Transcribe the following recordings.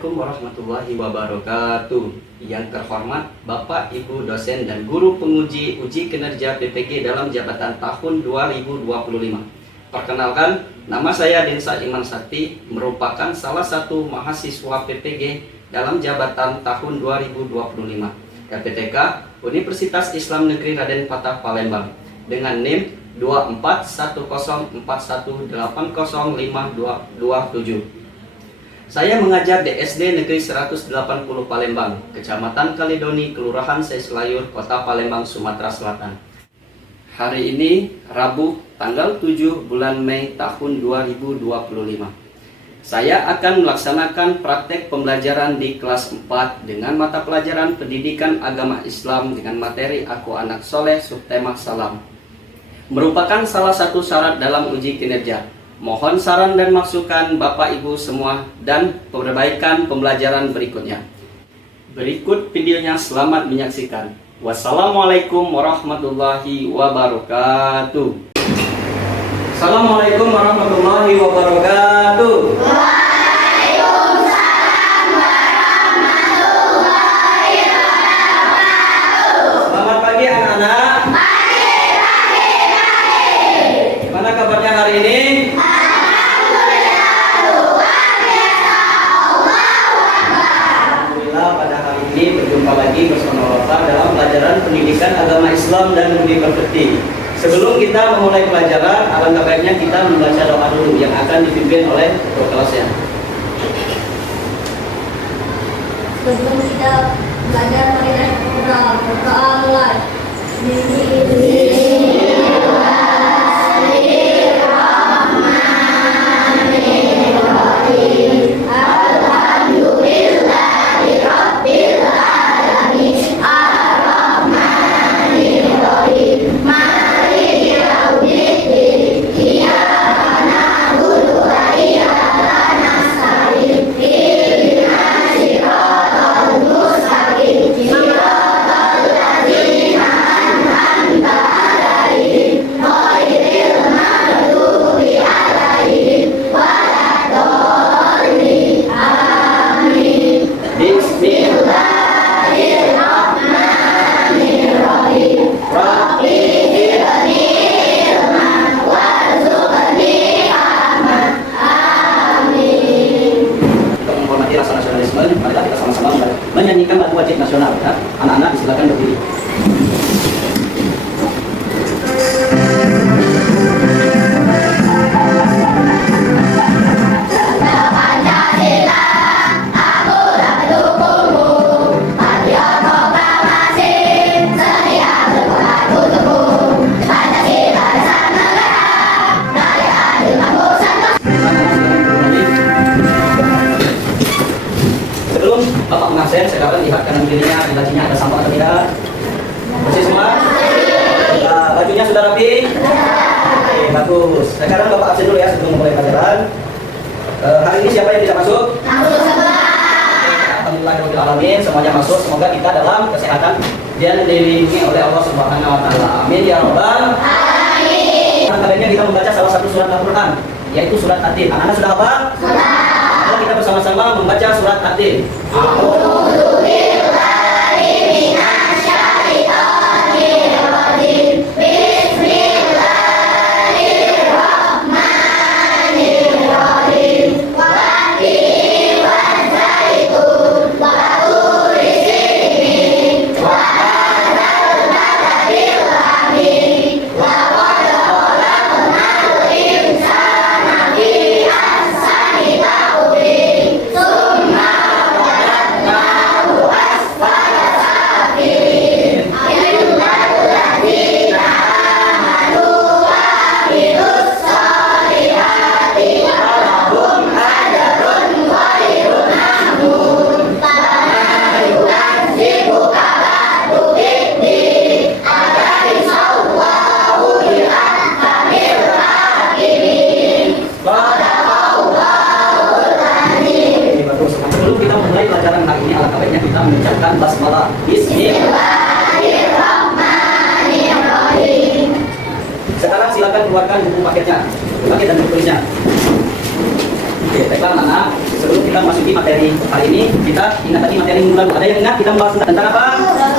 Assalamualaikum warahmatullahi wabarakatuh. Yang terhormat Bapak, Ibu dosen dan guru penguji uji kinerja PPG dalam jabatan tahun 2025. Perkenalkan, nama saya Densa Iman Sakti, merupakan salah satu mahasiswa PPG dalam jabatan tahun 2025 LPTK Universitas Islam Negeri Raden Patah Palembang dengan NIM 241181805227. Saya mengajar di SD Negeri 180 Palembang, Kecamatan Kaledoni, Kelurahan Seiselayur, Kota Palembang, Sumatera Selatan. Hari ini Rabu, tanggal 7 bulan Mei tahun 2025. Saya akan melaksanakan praktek pembelajaran di kelas 4 dengan mata pelajaran Pendidikan Agama Islam dengan materi Aku Anak Soleh subtema Salam. Merupakan salah satu syarat dalam uji kinerja. Mohon saran dan masukan Bapak Ibu semua dan perbaikan pembelajaran berikutnya. Berikut videonya, selamat menyaksikan. Wassalamualaikum warahmatullahi wabarakatuh. Assalamualaikum warahmatullahi wabarakatuh. Waalaikumsalam warahmatullahi wabarakatuh. Selamat pagi anak-anak. Pagi. Gimana kabarnya hari ini? Pada hari ini berjumpa lagi bersama Bapak dalam pelajaran Pendidikan Agama Islam dan Budi Pekerti. Sebelum kita memulai pelajaran, alangkah baiknya kita membaca doa dulu yang akan dipimpin oleh ketua kelasnya. Sebelum kita belajar, mari kita berdoa mulai. Marilah kita sama-sama menyanyikan lagu wajib nasional. Ya. Anak-anak silakan berdiri. Bapak mengabsen, saya akan lihat kanan kirinya, di lacinya ada sampah atau tidak. Bersih semua? Bajunya sudah rapi? Oke, bagus. Sekarang Bapak absen dulu ya sebelum mulai pelajaran. Hari ini siapa yang tidak masuk? Alhamdulillahirobbilalamin, semuanya masuk. Semoga kita dalam kesehatan dan dilindungi oleh Allah Subhanahu wa taala. Amin ya rabbal alamin. Kabarnya kita membaca salah satu surat Al-Qur'an, yaitu surat At-Tin. Anak-anak sudah hafal? Kita bersama-sama membaca surat At-Tin. A'udzu billahi minasy syaithanir rajim. Bismillahirrahmanirrahim. Wat-tini waz-zaitun wa turi sinin wa hadzal baladil amin wa qad khalaqnal insana fi ahsani taqwim. Mengucapkan basmalah. Bismillahirrahmanirrahim. Sekarang silakan keluarkan buku paketnya, paket dan bukunya. Oke, baiklah anak. sebelum kita masuki materi hari ini, kita ingat tadi materi minggu lalu. Ada yang ingat kita membahas tentang apa?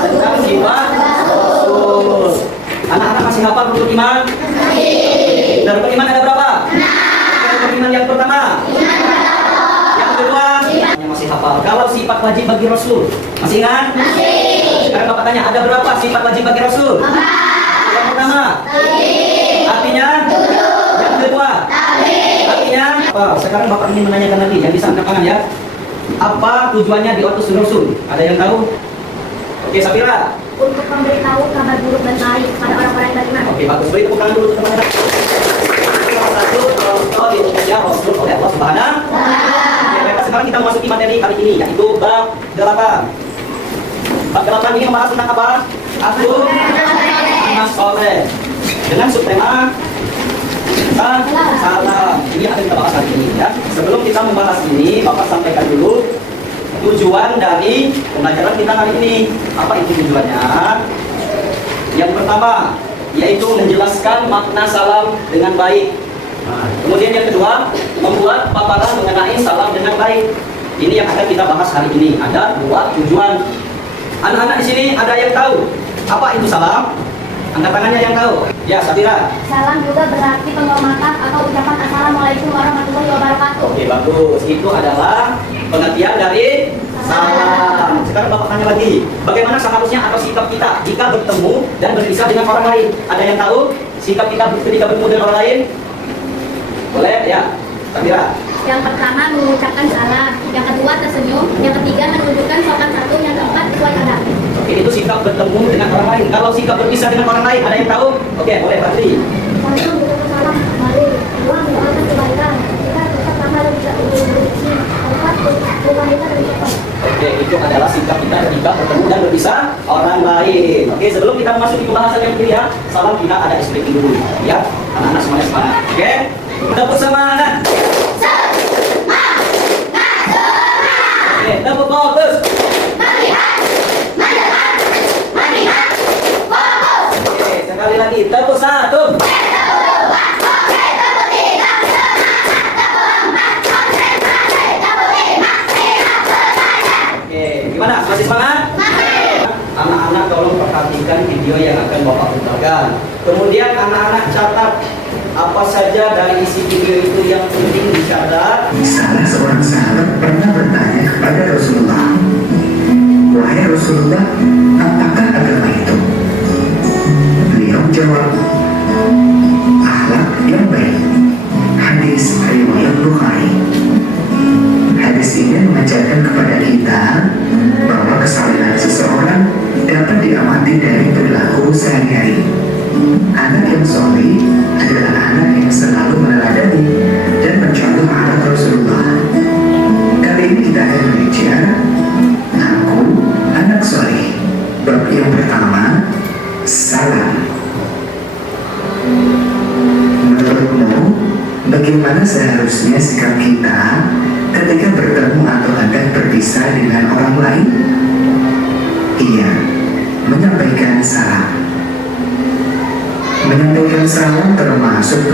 Tentang jiwa rasul. Anak-anak masih hafal rukun iman? Dan rukun iman ada berapa? Rukun iman yang pertama? Yang kedua? Yang masih hafal. Kalau sifat wajib bagi Rasul, masih ingat? Sekarang Bapak tanya, ada berapa sifat wajib bagi Rasul? Yang pertama? Artinya? Yang kedua? Artinya? Apa? Sekarang Bapak ingin menanyakan lagi, yang bisa angkat tangan ya. Apa tujuannya diutus Rasul? Ada yang tahu? Oke, Safira. Untuk memberitahu kabar buruk dan baik pada orang-orang yang beriman. Oke, bagus. Beri tepuk tangan dulu teman-teman. Salah satu contoh diutusnya Rasul oleh Allah Subhanahu. Oke, baik. Sekarang kita memasuki materi hari ini, yaitu bab 8. Bab 8 ini membahas tentang apa? Akhlak anak soleh. Dengan subtema salam. Ini akan kita bahas hari ini ya. Sebelum kita membahas ini, Bapak sampaikan dulu tujuan dari pembelajaran kita hari ini. Apa itu tujuannya? Yang pertama, yaitu menjelaskan makna salam dengan baik. Nah, kemudian yang kedua, membuat paparan mengenai salam dengan baik. Ini yang akan kita bahas hari ini. Ada 2 tujuan. Anak-anak di sini ada yang tahu apa itu salam? Angkat tangannya yang tahu. Ya, Safira. Salam juga berarti penghormatan atau ucapan Assalamualaikum warahmatullahi wabarakatuh. Oke, bagus. Itu adalah pengertian dari salam. Sekarang Bapak tanya lagi, bagaimana seharusnya atau sikap kita jika bertemu dan berpisah dengan orang lain? Ada yang tahu sikap kita ketika bertemu dengan orang lain? Boleh ya, Safira. Yang pertama mengucapkan salam, yang kedua tersenyum, yang ketiga menunjukkan sopan santun, yang keempat sesuai adab. Oke, itu sikap bertemu dengan orang lain. Kalau sikap berpisah dengan orang lain, ada yang tahu? Oke, boleh, Patri. Satu mengucapkan salam kembali, dua mendoakan kebaikan, tiga tetap ramah dan tidak berisi, empat berwanita dan cepat. Oke, itu adalah sikap kita ketika bertemu dan berpisah orang lain. Oke, sebelum kita masuk ke pembahasan yang kedua, salam kita ada SPT dulu. Ya, anak-anak semuanya semangat. Oke, kita bersemangat. Oke, tepuk fokus. Oke, sekali lagi, tepuk 1. Oke, gimana? Masih semangat? Anak-anak tolong perhatikan video yang akan Bapak putarkan. Kemudian anak-anak catat apa saja dari isi video itu yang penting dicatat. Salah seorang sahabat pernah bertanya kepada Rasulullah, "Wahai Rasulullah, apakah agama itu?" Beliau jawab, "Akhlak yang baik." Hadis riwayat Bukhari. Hadis ini mengajarkan kepada kita bahwa kesalehan seseorang dapat diamati dari perilaku sehari-hari. Anak yang soleh adalah anak yang selalu meneladani dan mencontoh akhlak Rasulullah. Kali ini kita akan belajar Aku Anak Soleh. Bab yang pertama, salam. Menurutmu, bagaimana seharusnya sikap kita ketika bertemu atau akan berpisah dengan orang lain? Iya, menyampaikan salam. Menyampaikan salam termasuk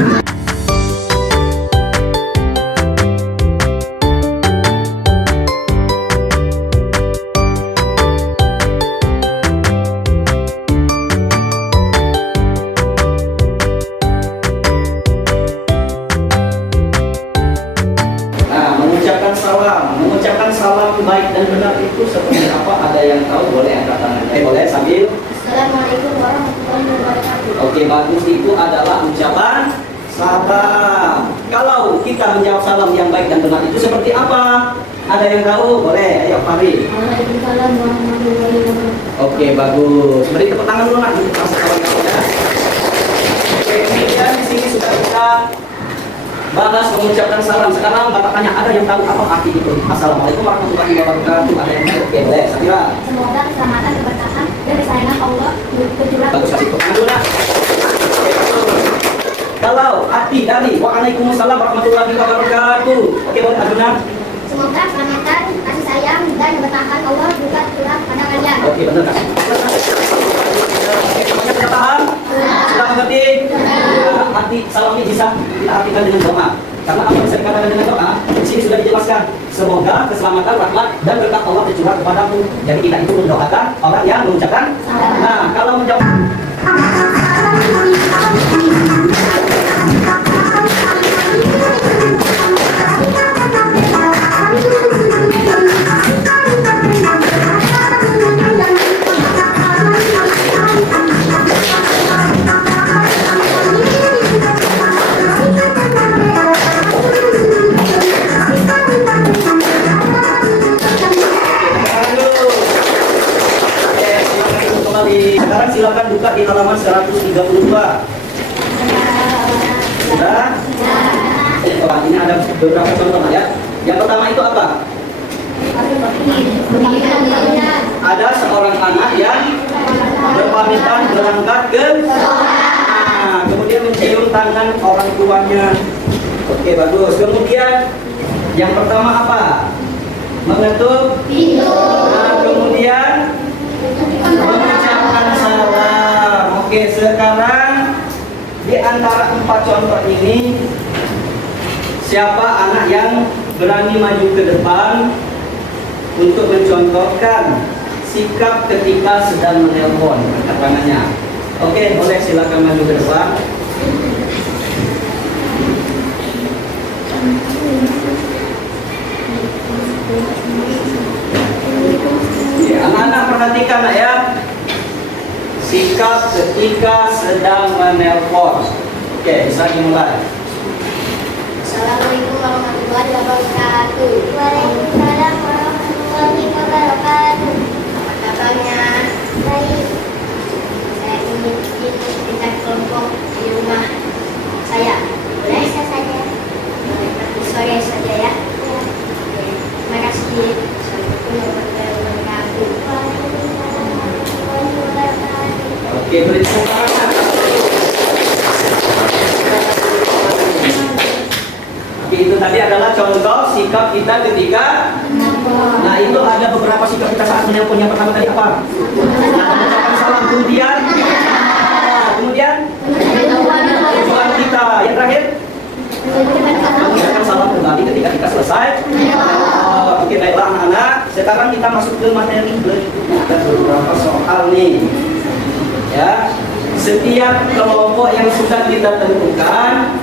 mengucapkan salam baik dan benar itu seperti apa? Ada yang tahu? Boleh angkat tangan. Boleh sambil. Assalamualaikum warahmatullahi wabarakatuh. Oke, bagus. Itu adalah ucapan salam. Kalau kita menjawab salam yang baik dan benar itu seperti apa? Ada yang tahu? Boleh. Ayo, Fahri. Waalaikumsalam warahmatullahi wabarakatuh. Oke, bagus. Beri tepuk tangan dulu nak untuk kawan-kawan ya. Oke, kemudian di sini sudah kita bahas mengucapkan salam. Sekarang Bapak tanya, ada yang tahu apa arti itu? Assalamualaikum warahmatullahi wabarakatuh. Ada yang tahu? Oke, boleh. Safira. Semoga keselamatan, keberkahan, dan kesayangan Allah bercurah. Bagus, kasih tepuk tangan dulu nak. Oke, betul. Kalau arti dari waalaikumsalam warahmatullahi wabarakatuh. Oke, boleh Arjuna. Semoga keselamatan, kasih sayang, dan keberkahan Allah juga curah pada kalian. Oke, benar kan? Semuanya sudah paham? Sudah mengerti? Arti salam ini bisa kita artikan dengan doa. Karena apa yang bisa dikatakan dengan doa? Di sini sudah dijelaskan. berkat Allah tercurah kepadamu. Jadi kita itu mendoakan orang yang mengucapkan. Nah, kalau menjawab sekarang silakan buka di halaman 132. Sudah? Oh, ini ada beberapa contoh ya. Yang pertama itu apa? Ada seorang anak yang berpamitan berangkat ke kemudian mencium tangan orang tuanya. Oke, bagus. Kemudian yang pertama apa? Mengetuk pintu. Nah, kemudian mengucapkan salam. Oke, sekarang di antara 4 contoh ini, siapa anak yang berani maju ke depan untuk mencontohkan sikap ketika sedang menelpon? Angkat tangannya. Oke, boleh silakan maju ke depan. Anak-anak perhatikan ya, sikap ketika sedang menelpon. Oke, bisa dimulai. Assalamualaikum warahmatullahi wabarakatuh. Waalaikumsalam warahmatullahi wabarakatuh. Apa kabarnya? Baik. Saya ingin dengan kelompok di rumah saya. Boleh? Bisa saja. Nanti sore saja ya. Terima kasih. Assalamualaikum warahmatullahi wabarakatuh. Waalaikumsalam warahmatullahi wabarakatuh. Oke, beri tepuk tangan. Oke, itu tadi adalah contoh sikap kita ketika. Nah, itu ada beberapa sikap kita saat menelpon. Yang pertama tadi apa? Mengucapkan salam. Kemudian tujuan kita. Yang terakhir, mengucapkan salam kembali ketika kita selesai. Oke, baiklah anak-anak. Sekarang kita masuk ke materi berikutnya. Ada beberapa soal nih. Ya, setiap kelompok yang sudah kita tentukan,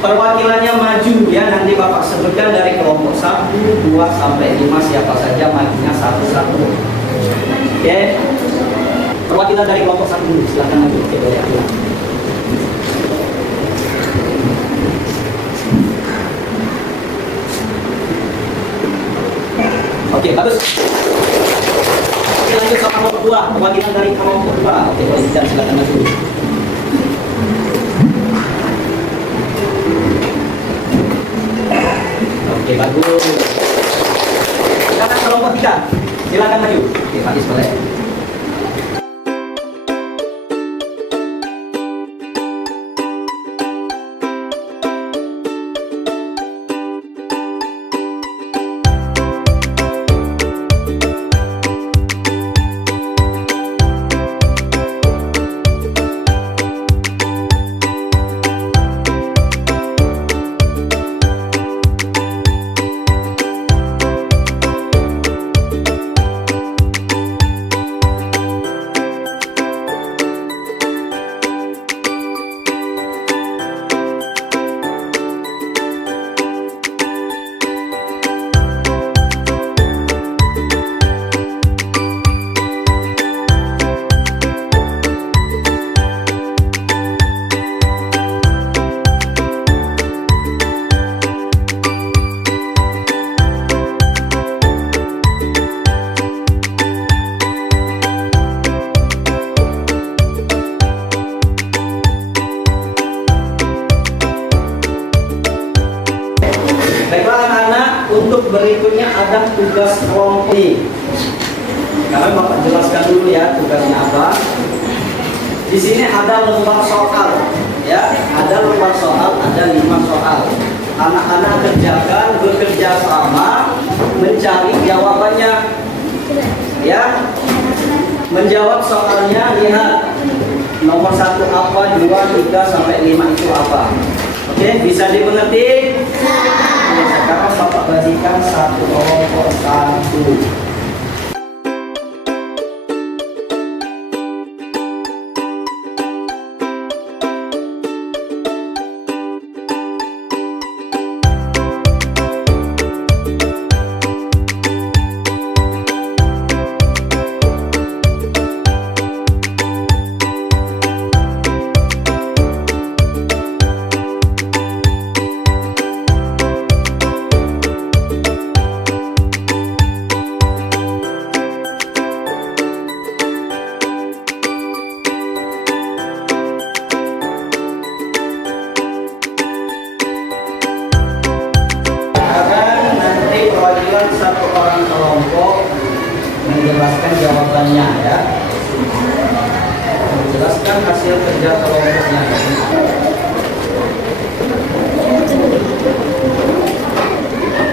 perwakilannya maju ya. Nanti Bapak sebutkan dari kelompok 1, 2 sampai 5 siapa saja majunya satu-satu. Oke. Perwakilan dari kelompok 1 silakan maju. Oke, boleh. Oke, bagus. Oke, lanjut sama kelompok 2, perwakilan dari kelompok 2. Oke, boleh, silakan maju. Oke, bagus. Sekarang kelompok 3, silakan maju. Oke, Fadis boleh. Untuk berikutnya ada tugas kelompok ini. Sekarang Bapak jelaskan dulu ya tugasnya apa. Di sini ada lembar soal, ya, ada lembar soal, ada 5 soal. Anak-anak kerjakan bekerja sama mencari jawabannya, ya. Menjawab soalnya lihat nomor 1 apa, 2, 3 sampai 5 itu apa. Oke, bisa dimengerti? Sekarang Bapak bagi kembalikan satu kelompok satu. Satu orang kelompok menjelaskan jawabannya ya, menjelaskan hasil kerja kelompoknya.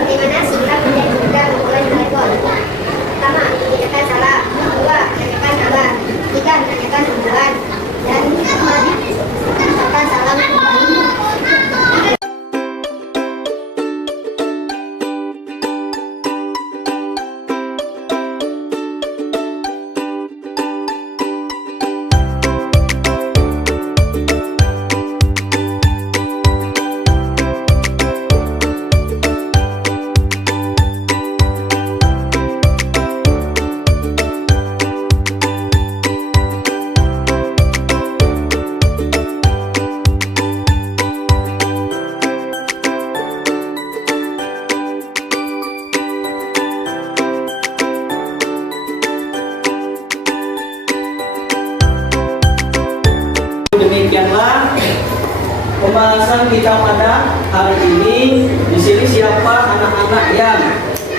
Bagaimana sikap menjadi muda memulai telepon? Pertama, menanyakan salah. Kedua, menanyakan kabar. Ketiga, menanyakan hubungan. Dan keempat, mengucapkan salam kembali. Demikianlah pembahasan kita pada hari ini. Di sini siapa anak-anak yang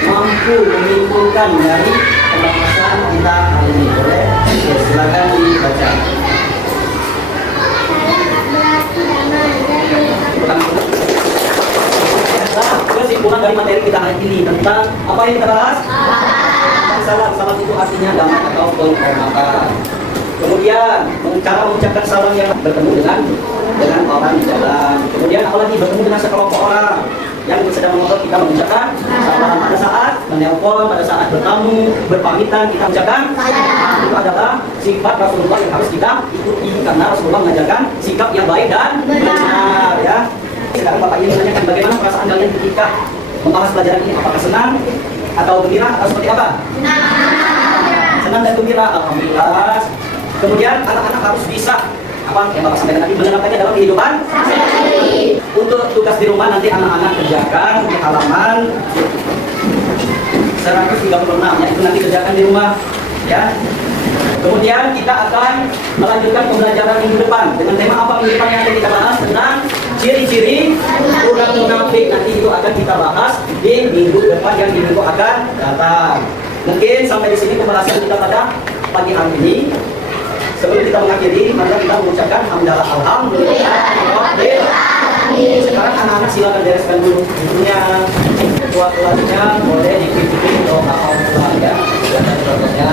mampu menyimpulkan dari pembahasan kita hari ini? Boleh? Ya, silakan dibaca. Kesimpulan dari materi kita hari ini tentang apa yang kita bahas? Salam. Salam itu artinya damai atau penghormatan. Kemudian cara mengucapkan salam yang bertemu dengan orang di jalan. Kemudian apalagi bertemu dengan sekelompok orang yang sedang mengobrol, kita mengucapkan salam. Pada saat menelpon, pada saat bertamu, berpamitan, kita mengucapkan salam. Itu adalah sifat Rasulullah yang harus kita ikuti karena Rasulullah mengajarkan sikap yang baik dan benar ya. Sekarang Bapak ingin menanyakan bagaimana perasaan kalian ketika membahas pelajaran ini, apakah senang atau gembira atau seperti apa? Senang dan gembira, alhamdulillah. Kemudian anak-anak harus bisa apa yang Bapak sampaikan tadi, menerapkannya dalam kehidupan. Untuk tugas di rumah nanti anak-anak kerjakan di halaman 136 ya, itu nanti kerjakan di rumah ya. Kemudian kita akan melanjutkan pembelajaran minggu depan dengan tema apa minggu depan yang akan kita bahas tentang ciri-ciri orang munafik. Nanti itu akan kita bahas di minggu depan yang di minggu akan datang. Mungkin sampai di sini pembahasan kita pada pagi hari ini. Sebelum kita mengakhiri, maka kita mengucapkan hamdalah alhamdulillah. Sekarang anak-anak silakan bereskan dulu bukunya, ketua kelasnya boleh dipimpin doa Allah ya. Silakan contohnya.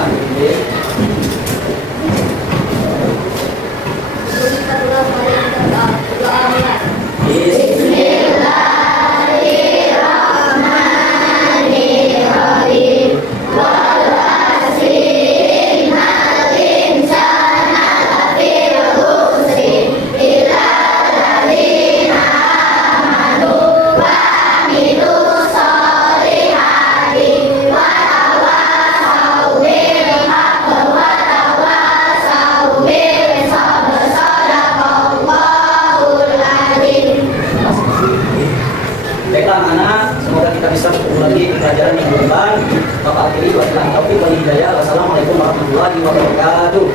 Baiklah anak, semoga kita bisa bertemu lagi di pelajaran minggu depan. Bapak akhiri, wassalamualaikum warahmatullahi wabarakatuh.